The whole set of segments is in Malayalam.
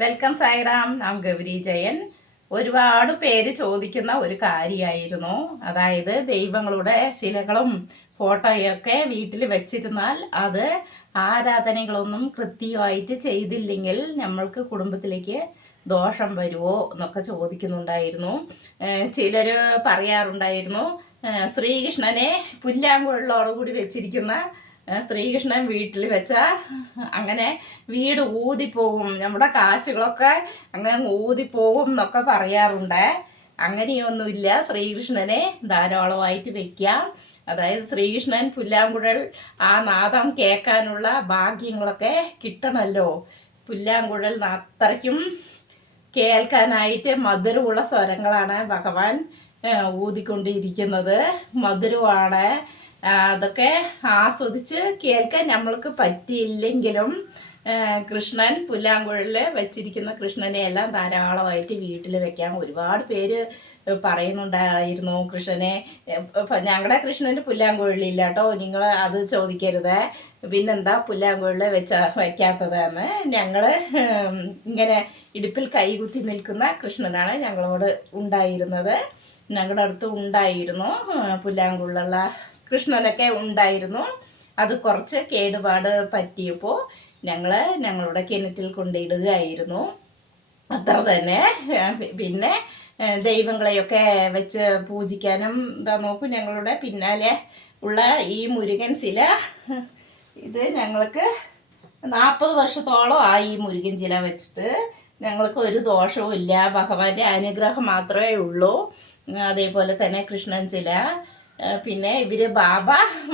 വെൽക്ം സായിറാം നാം ഗൗരി ജയൻ ഒരുപാട് പേര് ചോദിക്കുന്ന ഒരു കാര്യമായിരുന്നു. അതായത് ദൈവങ്ങളുടെ ശിലകളും ഫോട്ടോയൊക്കെ വീട്ടിൽ വെച്ചിരുന്നാൽ അത് ആരാധനകളൊന്നും കൃത്യമായിട്ട് ചെയ്തില്ലെങ്കിൽ നമ്മൾക്ക് കുടുംബത്തിലേക്ക് ദോഷം വരുമോ എന്നൊക്കെ ചോദിക്കുന്നുണ്ടായിരുന്നു. ചിലർ പറയാറുണ്ടായിരുന്നു ശ്രീകൃഷ്ണനെ പുല്ലാങ്കുഴലോടുകൂടി വെച്ചിരിക്കുന്ന ശ്രീകൃഷ്ണൻ വീട്ടിൽ വെച്ച അങ്ങനെ വീട് ഊതിപ്പോകും നമ്മുടെ കാശുകളൊക്കെ അങ്ങനെ ഊതിപ്പോകും എന്നൊക്കെ പറയാറുണ്ട്. അങ്ങനെയൊന്നുമില്ല. ശ്രീകൃഷ്ണനെ ധാരാളമായിട്ട് വെക്കാം അതായത് ശ്രീകൃഷ്ണൻ പുല്ലാങ്കുഴൽ ആ നാദം കേൾക്കാനുള്ള ഭാഗ്യങ്ങളൊക്കെ കിട്ടണമല്ലോ. പുല്ലാങ്കുഴൽ അത്രയ്ക്കും കേൾക്കാനായിട്ട് മധുരമുള്ള സ്വരങ്ങളാണ് ഭഗവാൻ ഊതിക്കൊണ്ടിരിക്കുന്നത്. മധുരമാണ്. അതൊക്കെ ആസ്വദിച്ച് കേൾക്കാൻ നമ്മൾക്ക് പറ്റിയില്ലെങ്കിലും കൃഷ്ണൻ പുല്ലാങ്കുഴലിൽ വെച്ചിരിക്കുന്ന കൃഷ്ണനെ എല്ലാം ധാരാളമായിട്ട് വീട്ടിൽ വെക്കാം. ഒരുപാട് പേര് പറയുന്നുണ്ടായിരുന്നു കൃഷ്ണനെ ഞങ്ങളുടെ കൃഷ്ണന്റെ പുല്ലാങ്കുഴലില്ല കേട്ടോ നിങ്ങൾ അത് ചോദിക്കരുത്. പിന്നെന്താ പുല്ലാങ്കുഴലിൽ വെച്ച വയ്ക്കാത്തതാണ് ഞങ്ങൾ ഇങ്ങനെ ഇടുപ്പിൽ കൈകുത്തി നിൽക്കുന്ന കൃഷ്ണനാണ് ഞങ്ങളോട് ഉണ്ടായിരുന്നത്. ഞങ്ങളുടെ അടുത്ത് ഉണ്ടായിരുന്നു പുല്ലാങ്കുഴലുള്ള കൃഷ്ണനൊക്കെ ഉണ്ടായിരുന്നു. അത് കുറച്ച് കേടുപാട് പറ്റിയപ്പോൾ ഞങ്ങൾ ഞങ്ങളുടെ കിണറ്റിൽ കൊണ്ടിടുകയായിരുന്നു. അത്ര തന്നെ. പിന്നെ ദൈവങ്ങളെയൊക്കെ വെച്ച് പൂജിക്കാനും ഇതാ നോക്കൂ ഞങ്ങളുടെ പിന്നാലെ ഉള്ള ഈ മുരുകൻ ശില. ഇത് ഞങ്ങൾക്ക് നാൽപ്പത് വർഷത്തോളം ആയി ഈ മുരുകൻ ശില വെച്ചിട്ട് ഞങ്ങൾക്ക് ഒരു ദോഷവും ഇല്ല ഭഗവാന്റെ അനുഗ്രഹം മാത്രമേ ഉള്ളൂ. അതേപോലെ തന്നെ കൃഷ്ണൻ ശില. പിന്നെ ഇവർ ബാബ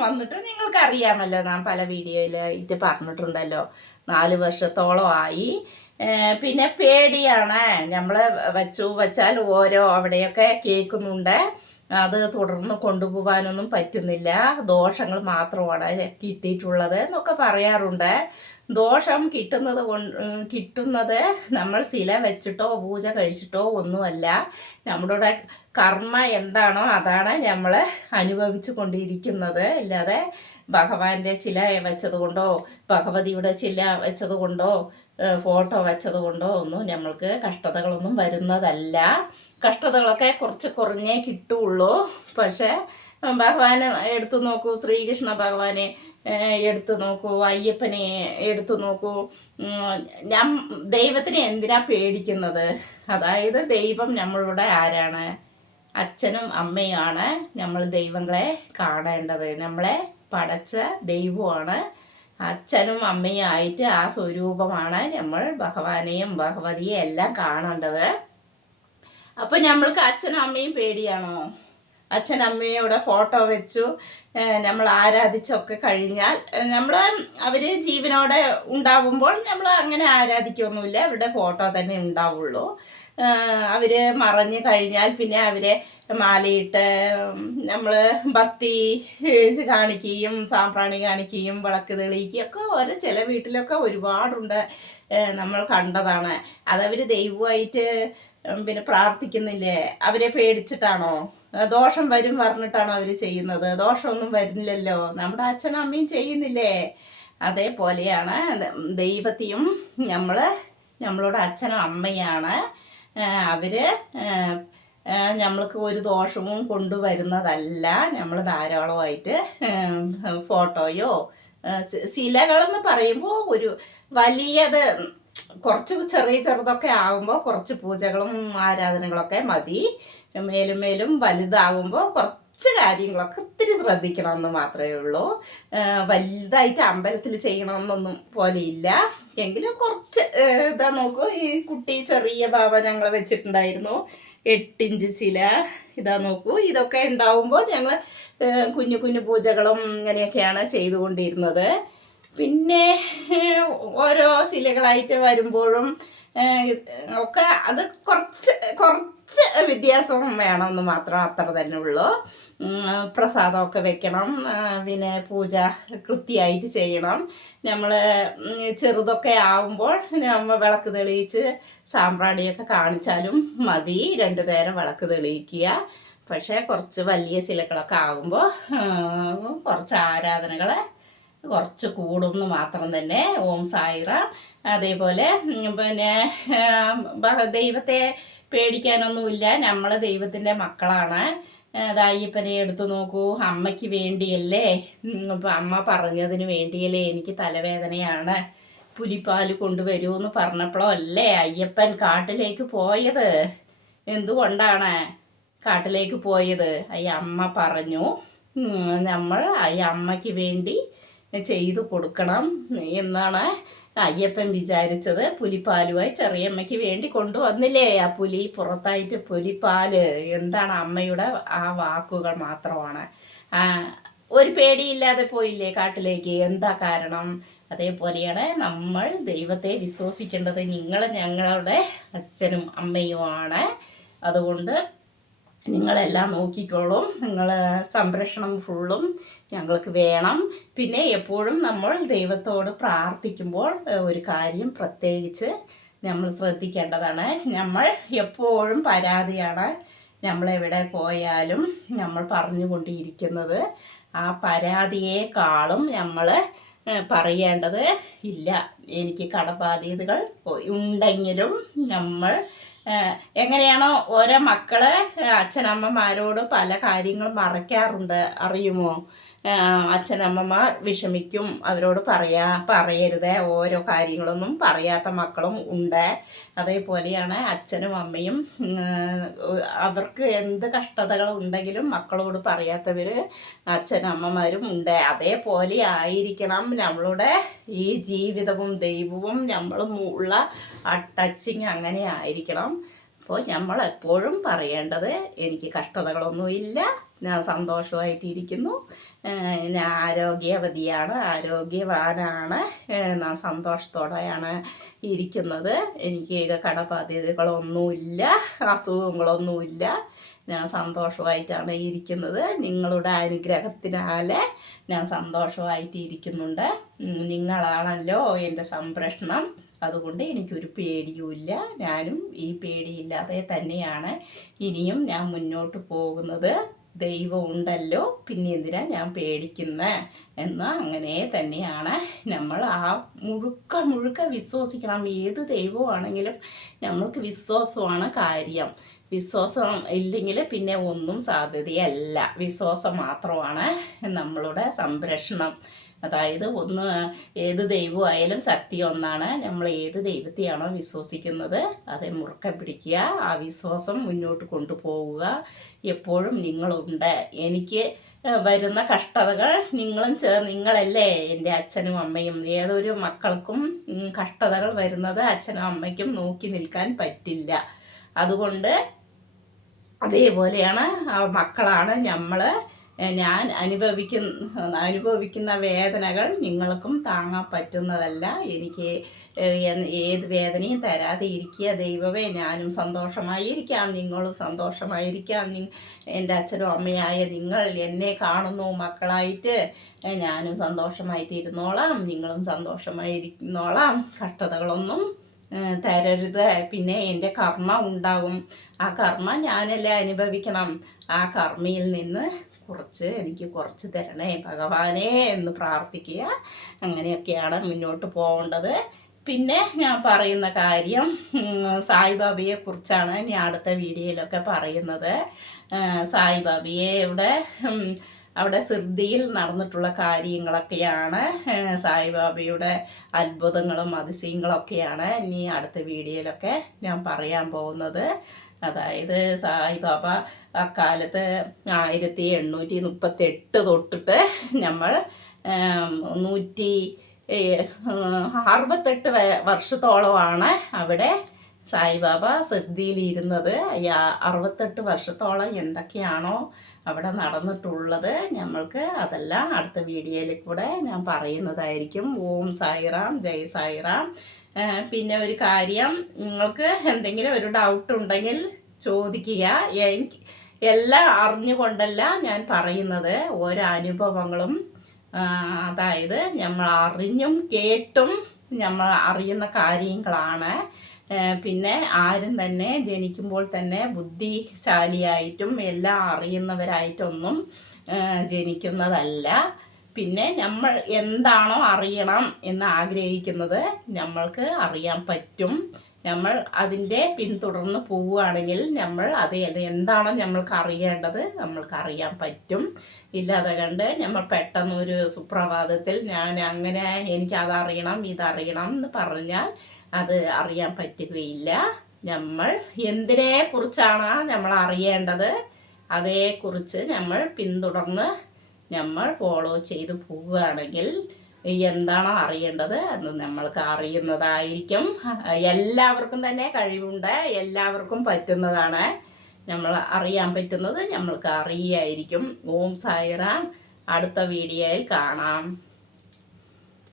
വന്നിട്ട് നിങ്ങൾക്ക് അറിയാമല്ലോ ഞാൻ പല വീഡിയോയിൽ ഇറ്റ് പറഞ്ഞിട്ടുണ്ടല്ലോ. നാല് വർഷത്തോളം ആയി. പിന്നെ പേടിയാണ്. നമ്മൾ വച്ചു വച്ചാൽ ഓരോ അവിടെയൊക്കെ കേൾക്കുന്നുണ്ട്. അത് തുടർന്ന് കൊണ്ടുപോകാനൊന്നും പറ്റുന്നില്ല. ദോഷങ്ങൾ മാത്രമാണ് കിട്ടിയിട്ടുള്ളത് എന്നൊക്കെ പറയാറുണ്ട്. ദോഷം കിട്ടുന്നത് കിട്ടുന്നത് നമ്മൾ ശില വെച്ചിട്ടോ പൂജ കഴിച്ചിട്ടോ ഒന്നുമല്ല. നമ്മുടെ കർമ്മ എന്താണോ അതാണ് നമ്മൾ അനുഭവിച്ചു കൊണ്ടിരിക്കുന്നത്. അല്ലാതെ ഭഗവാന്റെ ചില വെച്ചത് കൊണ്ടോ ഭഗവതിയുടെ ചില വെച്ചത് കൊണ്ടോ ഫോട്ടോ വെച്ചത് കൊണ്ടോ ഒന്നും നമ്മൾക്ക് കഷ്ടതകളൊന്നും വരുന്നതല്ല. കഷ്ടതകളൊക്കെ കുറച്ച് കുറഞ്ഞേ കിട്ടുള്ളൂ പക്ഷേ ഭഗവാനെ എടുത്തു നോക്കൂ ശ്രീകൃഷ്ണ ഭഗവാനെ എടുത്തു നോക്കൂ അയ്യപ്പനെ എടുത്തു നോക്കൂ. ഞാൻ ദൈവത്തിനെ എന്തിനാ പേടിക്കുന്നത്? അതായത് ദൈവം നമ്മളുടെ ആരാണ്? അച്ഛനും അമ്മയുമാണ് നമ്മൾ ദൈവങ്ങളെ കാണേണ്ടത്. നമ്മളെ പടച്ച ദൈവമാണ്. അച്ഛനും അമ്മയും ആയിട്ട് ആ സ്വരൂപമാണ് നമ്മൾ ഭഗവാനെയും ഭഗവതിയെയും എല്ലാം കാണേണ്ടത്. അപ്പൊ നമ്മൾക്ക് അച്ഛനും അമ്മയും പേടിയാണോ? അച്ഛൻ അമ്മയുടെ ഫോട്ടോ വെച്ചു. നമ്മൾ ആരാധിച്ചൊക്കെ കഴിഞ്ഞാൽ നമ്മൾ അവർ ജീവനോടെ ഉണ്ടാവുമ്പോൾ നമ്മൾ അങ്ങനെ ആരാധിക്കൊന്നുമില്ല. അവരുടെ ഫോട്ടോ തന്നെ ഉണ്ടാവുള്ളൂ. അവർ മറഞ്ഞു കഴിഞ്ഞാൽ പിന്നെ അവരെ മാലയിട്ട് നമ്മൾ ഭക്തി കാണിക്കുകയും സാമ്പ്രാണി കാണിക്കുകയും വിളക്ക് തെളിയിക്കുകയും ഒക്കെ ഓരോ ചില വീട്ടിലൊക്കെ ഒരുപാടുണ്ട് നമ്മൾ കണ്ടതാണ്. അതവർ ദൈവമായിട്ട് പിന്നെ പ്രാർത്ഥിക്കുന്നില്ലേ? അവരെ പേടിച്ചിട്ടാണോ? ദോഷം വരും പറഞ്ഞിട്ടാണ് അവർ ചെയ്യുന്നത്. ദോഷമൊന്നും വരുന്നില്ലല്ലോ. നമ്മുടെ അച്ഛനും അമ്മയും ചെയ്യുന്നില്ലേ? അതേപോലെയാണ് ദൈവത്തെയും നമ്മൾ നമ്മളോട് അച്ഛനും അമ്മയാണ്. അവർ നമ്മൾക്ക് ഒരു ദോഷവും കൊണ്ടുവരുന്നതല്ല. നമ്മൾ ധാരാളമായിട്ട് ഫോട്ടോയോ ശിലകളെന്ന് പറയുമ്പോൾ ഒരു വലിയത് കുറച്ച് ചെറിയ ചെറുതൊക്കെ ആകുമ്പോൾ കുറച്ച് പൂജകളും ആരാധനകളൊക്കെ മതി. മേലും മേലും വലുതാകുമ്പോൾ കുറച്ച് കാര്യങ്ങളൊക്കെ ഒത്തിരി ശ്രദ്ധിക്കണം എന്ന് മാത്രമേ ഉള്ളൂ. വലുതായിട്ട് അമ്പലത്തിൽ ചെയ്യണമെന്നൊന്നും പോലെ ഇല്ല. എങ്കിലും കുറച്ച് ഇതാ നോക്കൂ ഈ കുട്ടി ചെറിയ ബാബ ഞങ്ങൾ വെച്ചിട്ടുണ്ടായിരുന്നു. എട്ടിഞ്ച് ശില ഇതാ നോക്കൂ ഇതൊക്കെ ഉണ്ടാവുമ്പോൾ ഞങ്ങൾ കുഞ്ഞു കുഞ്ഞു പൂജകളും ഇങ്ങനെയൊക്കെയാണ് ചെയ്തുകൊണ്ടിരുന്നത്. പിന്നെ ഓരോ ശിലകളായിട്ട് വരുമ്പോഴും ഒക്കെ അത് കുറച്ച് കുറച്ച് വ്യത്യാസം വേണമെന്ന് മാത്രം അത്ര തന്നെ ഉള്ളൂ. പ്രസാദമൊക്കെ വെക്കണം പിന്നെ പൂജ കൃത്യമായിട്ട് ചെയ്യണം. നമ്മൾ ചെറുതൊക്കെ ആവുമ്പോൾ നമ്മൾ വിളക്ക് തെളിയിച്ച് സാമ്പ്രാണിയൊക്കെ കാണിച്ചാലും മതി. രണ്ടു നേരം വിളക്ക് തെളിയിക്കുക. പക്ഷേ കുറച്ച് വലിയ ശിലകളൊക്കെ ആകുമ്പോൾ കുറച്ച് ആരാധനകൾ കുറച്ച് കൂടുമെന്ന് മാത്രം തന്നെ ഓം സായിറ. അതേപോലെ പിന്നെ ദൈവത്തെ പേടിക്കാനൊന്നുമില്ല. നമ്മൾ ദൈവത്തിന്റെ മക്കളാണ്. ദായിപ്പനെ എടുത്തു നോക്കൂ. അമ്മയ്ക്ക് വേണ്ടിയല്ലേ? ഉം, ഇപ്പം അമ്മ പറഞ്ഞതിന് വേണ്ടിയല്ലേ എനിക്ക് തലവേദനയാണ്. പുലിപ്പാൽ കൊണ്ടുവരൂ എന്ന് പറഞ്ഞപ്പോഴോ അല്ലേ അയ്യപ്പൻ കാട്ടിലേക്ക് പോയത്? എന്തുകൊണ്ടാണ് കാട്ടിലേക്ക് പോയത്? ഈ അമ്മ പറഞ്ഞു. നമ്മൾ ഈ അമ്മയ്ക്ക് വേണ്ടി ചെയ്തു കൊടുക്കണം. എന്നാണ് അയ്യപ്പൻ വിചാരിച്ചത്? പുലിപ്പാലുമായി ചെറിയമ്മയ്ക്ക് വേണ്ടി കൊണ്ടുവന്നില്ലേ? ആ പുലി പുറത്തായിട്ട് പുലിപ്പാൽ. എന്താണ് അമ്മയുടെ ആ വാക്കുകൾ മാത്രമാണ്. ഒരു പേടിയില്ലാതെ പോയില്ലേ കാട്ടിലേക്ക്? എന്താ കാരണം? അതേപോലെയാണ് നമ്മൾ ദൈവത്തെ വിശ്വസിക്കേണ്ടത്. നിങ്ങൾ ഞങ്ങളുടെ അച്ഛനും അമ്മയുമാണ്. അതുകൊണ്ട് നിങ്ങളെല്ലാം നോക്കിക്കോളും. നിങ്ങൾ സംരക്ഷണം ഫുള്ളും ഞങ്ങൾക്ക് വേണം. പിന്നെ എപ്പോഴും നമ്മൾ ദൈവത്തോട് പ്രാർത്ഥിക്കുമ്പോൾ ഒരു കാര്യം പ്രത്യേകിച്ച് നമ്മൾ ശ്രദ്ധിക്കേണ്ടതാണ്. നമ്മൾ എപ്പോഴും പരാതിയാണ് നമ്മളെവിടെ പോയാലും നമ്മൾ പറഞ്ഞുകൊണ്ടിരിക്കുന്നത്. ആ പരാതിയേക്കാളും നമ്മൾ പറയേണ്ടത് ഇല്ല. എനിക്ക് കടബാധ്യതകൾ ഉണ്ടെങ്കിലും നമ്മൾ എങ്ങനെയാണോ ഓരോ മക്കൾ അച്ഛനമ്മമാരോട് പല കാര്യങ്ങളും മറയ്ക്കാറുണ്ട്. അറിയുമോ? അച്ഛനമ്മമാർ വിഷമിക്കും അവരോട് പറയാ പറയരുത് ഓരോ കാര്യങ്ങളൊന്നും പറയാത്ത മക്കളും ഉണ്ട്. അതേപോലെയാണ് അച്ഛനും അമ്മയും. അവർക്ക് എന്ത് കഷ്ടതകൾ ഉണ്ടെങ്കിലും മക്കളോട് പറയാത്തവർ അച്ഛനമ്മമാരും ഉണ്ട്. അതേപോലെ ആയിരിക്കണം നമ്മളുടെ ഈ ജീവിതവും ദൈവവും നമ്മളും ഉള്ള ആ ടച്ചിങ് അങ്ങനെ ആയിരിക്കണം. അപ്പോൾ നമ്മൾ എപ്പോഴും പറയേണ്ടത് എനിക്ക് കഷ്ടതകളൊന്നുമില്ല ഞാൻ സന്തോഷമായിട്ടിരിക്കുന്നു. ആരോഗ്യവതിയാണ് ആരോഗ്യവാനാണ്. ഞാൻ സന്തോഷത്തോടെയാണ് ഇരിക്കുന്നത്. എനിക്ക് കടബാധ്യതകളൊന്നുമില്ല അസുഖങ്ങളൊന്നുമില്ല. ഞാൻ സന്തോഷമായിട്ടാണ് ഇരിക്കുന്നത്. നിങ്ങളുടെ അനുഗ്രഹത്തിനാൽ ഞാൻ സന്തോഷമായിട്ട് ഇരിക്കുന്നുണ്ട്. നിങ്ങളാണല്ലോ എന്റെ സംരക്ഷണം. അതുകൊണ്ട് എനിക്കൊരു പേടിയുമില്ല. ഞാനും ഈ പേടിയില്ലാതെ തന്നെയാണ് ഇനിയും ഞാൻ മുന്നോട്ട് പോകുന്നത്. ദൈവം ഉണ്ടല്ലോ പിന്നെ എന്തിനാ ഞാൻ പേടിക്കുന്നത് എന്ന് അങ്ങനെ തന്നെയാണ്. നമ്മൾ ആ മുഴുക്ക മുഴുക്ക വിശ്വസിക്കണം. ഏത് ദൈവമാണെങ്കിലും നമ്മൾക്ക് വിശ്വാസമാണ് കാര്യം. വിശ്വാസം ഇല്ലെങ്കിൽ പിന്നെ ഒന്നും സാധ്യതയല്ല. വിശ്വാസം മാത്രമാണ് നമ്മളുടെ സംരക്ഷണം. അതായത് ഒന്ന് ഏത് ദൈവമായാലും ശക്തി ഒന്നാണ്. നമ്മൾ ഏത് ദൈവത്തെയാണോ വിശ്വസിക്കുന്നത് അത് മുറുക്കെ പിടിക്കുക ആ വിശ്വാസം മുന്നോട്ട് കൊണ്ടുപോവുക. എപ്പോഴും നിങ്ങളുണ്ട്. എനിക്ക് വരുന്ന കഷ്ടതകൾ നിങ്ങളും ചേ നിങ്ങളല്ലേ എന്റെ അച്ഛനും അമ്മയും. ഏതൊരു മക്കൾക്കും കഷ്ടതകൾ വരുന്നത് അച്ഛനും അമ്മയ്ക്കും നോക്കി നിൽക്കാൻ പറ്റില്ല. അതുകൊണ്ട് അതേപോലെയാണ് ആ മക്കളാണ് നമ്മൾ ഞാൻ അനുഭവിക്കുന്ന അനുഭവിക്കുന്ന വേദനകൾ നിങ്ങൾക്കും താങ്ങാൻ പറ്റുന്നതല്ല. എനിക്ക് ഏത് വേദനയും തരാതെ ഇരിക്കുക ദൈവമേ ഞാനും സന്തോഷമായിരിക്കാം നിങ്ങളും സന്തോഷമായിരിക്കാം. എന്റെ അച്ഛനും അമ്മയായ നിങ്ങൾ എന്നെ കാണുന്നു മക്കളായിട്ട്. ഞാനും സന്തോഷമായിട്ട് ഇരുന്നോളാം നിങ്ങളും സന്തോഷമായിരിക്കുന്നോളാം കഷ്ടതകളൊന്നും തരരുത്. പിന്നെ എന്റെ കർമ്മ ഉണ്ടാകും. ആ കർമ്മ ഞാനല്ലേ അനുഭവിക്കണം. ആ കർമ്മയിൽ നിന്ന് കുറച്ച് എനിക്ക് കുറച്ച് തരണേ ഭഗവാനെ എന്ന് പ്രാർത്ഥിക്കുക. അങ്ങനെയൊക്കെയാണ് മുന്നോട്ട് പോകേണ്ടത്. പിന്നെ ഞാൻ പറയുന്ന കാര്യം സായിബാബയെ കുറിച്ചാണ് ഞാൻ അടുത്ത വീഡിയോയിലൊക്കെ പറയുന്നത്. സായിബാബയെ ഉം, അവിടെ സിദ്ധിയിൽ നടന്നിട്ടുള്ള കാര്യങ്ങളൊക്കെയാണ് സായിബാബയുടെ അത്ഭുതങ്ങളും അതിശയങ്ങളൊക്കെയാണ്. ഇനി അടുത്ത വീഡിയോയിലൊക്കെ ഞാൻ പറയാൻ പോകുന്നത്. അതായത് സായിബാബ അക്കാലത്ത് ആയിരത്തി എണ്ണൂറ്റി മുപ്പത്തി എട്ട് തൊട്ടിട്ട് നമ്മൾ നൂറ്റി അറുപത്തെട്ട് വർഷത്തോളമാണ് അവിടെ സായിബാബ സിദ്ധിയിലിരുന്നത്. അറുപത്തെട്ട് വർഷത്തോളം എന്തൊക്കെയാണോ അവിടെ നടന്നിട്ടുള്ളത് നമ്മൾക്ക് അതെല്ലാം അടുത്ത വീഡിയോയിൽ കൂടെ ഞാൻ പറയുന്നതായിരിക്കും. ഓം സായിറാം ജയ് സായിറാം. പിന്നെ ഒരു കാര്യം നിങ്ങൾക്ക് എന്തെങ്കിലും ഒരു ഡൗട്ട് ഉണ്ടെങ്കിൽ ചോദിക്കുക. എനിക്ക് എല്ലാം അറിഞ്ഞുകൊണ്ടല്ല ഞാൻ പറയുന്നത്. ഓരോ അനുഭവങ്ങളും അതായത് നമ്മൾ അറിഞ്ഞും കേട്ടും നമ്മൾ അറിയുന്ന കാര്യങ്ങളാണ്. പിന്നെ ആരും തന്നെ ജനിക്കുമ്പോൾ തന്നെ ബുദ്ധിശാലിയായിട്ടും എല്ലാം അറിയുന്നവരായിട്ടൊന്നും ജനിക്കുന്നതല്ല. പിന്നെ നമ്മൾ എന്താണോ അറിയണം എന്ന് ആഗ്രഹിക്കുന്നത് നമ്മൾക്ക് അറിയാൻ പറ്റും. നമ്മൾ അതിന്റെ പിന്തുടർന്ന് പോവുകയാണെങ്കിൽ നമ്മൾ അത് എന്താണോ നമ്മൾക്ക് അറിയേണ്ടത് നമ്മൾക്ക് അറിയാൻ പറ്റും. ഇല്ലാതെ കണ്ട് നമ്മൾ പെട്ടെന്നൊരു സുപ്രഭാതത്തിൽ ഞാൻ അങ്ങനെ എനിക്കതറിയണം ഇതറിയണം എന്ന് പറഞ്ഞാൽ അത് അറിയാൻ പറ്റുകയില്ല. നമ്മൾ എന്തിനെ കുറിച്ചാണ് നമ്മൾ അറിയേണ്ടത്? അതേക്കുറിച്ച് നമ്മൾ പിന്തുടർന്ന് നമ്മൾ ഫോളോ ചെയ്ത് പോവുകയാണെങ്കിൽ എന്താണോ അറിയേണ്ടത് അത് നമ്മൾക്ക് അറിയുന്നതായിരിക്കും. എല്ലാവർക്കും തന്നെ കഴിവുണ്ട് എല്ലാവർക്കും പറ്റുന്നതാണ്. നമ്മൾ അറിയാൻ പറ്റുന്നത് നമ്മൾക്ക് അറിയായിരിക്കും. ഓം സായിറാം അടുത്ത വീഡിയോയിൽ കാണാം.